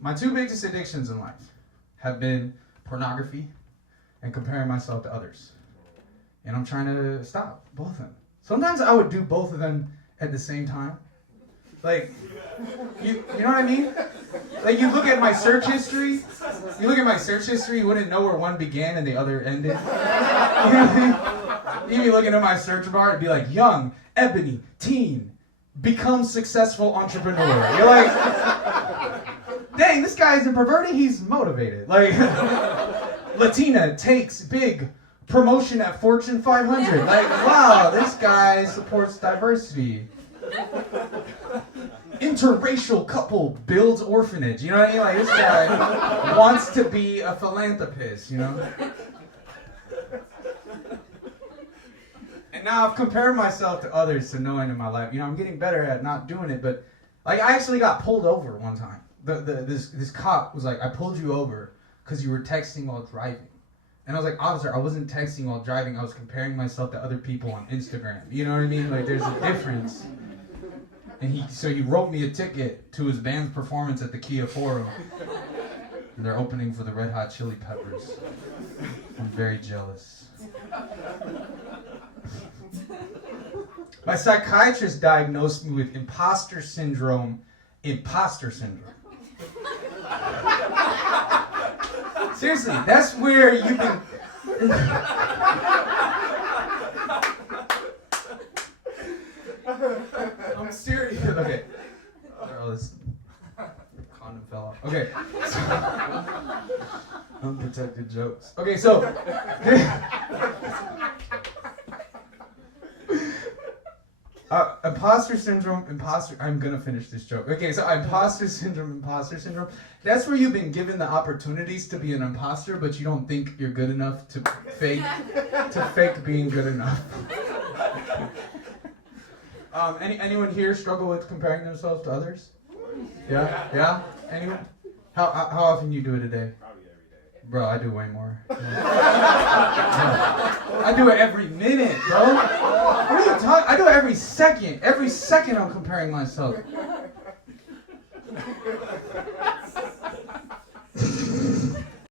My two biggest addictions in life have been pornography and comparing myself to others. And I'm trying to stop both of them. Sometimes I would do both of them at the same time. Like, you know what I mean? Like, you look at my search history, you wouldn't know where one began and the other ended. You know what I mean? You'd be looking at my search bar, it'd be like, young, ebony, teen, become successful entrepreneur. You're like, dang, this guy isn't perverting, he's motivated. Like, Latina takes big promotion at Fortune 500. Like, wow, this guy supports diversity. Interracial couple builds orphanage. You know what I mean? Like, this guy wants to be a philanthropist, you know? And now I've compared myself to others to knowing in my life. You know, I'm getting better at not doing it, but like, I actually got pulled over one time. This cop was like, I pulled you over because you were texting while driving. And I was like, officer, I wasn't texting while driving. I was comparing myself to other people on Instagram. You know what I mean? Like, there's a difference. And he wrote me a ticket to his band's performance at the Kia Forum. And they're opening for the Red Hot Chili Peppers. I'm very jealous. My psychiatrist diagnosed me with imposter syndrome. Seriously, that's where you can... I'm serious. Okay. Oh, this condom fell off. Okay. Unprotected jokes. Okay, so... imposter syndrome, I'm gonna finish this joke. Okay, so imposter syndrome. That's where you've been given the opportunities to be an imposter, but you don't think you're good enough to fake being good enough. Anyone here struggle with comparing themselves to others? Yeah? Anyone? How often you do it a day? Probably every day. Bro, I do way more. I do it every minute, bro. What are you talking? I do it every second. Every second I'm comparing myself.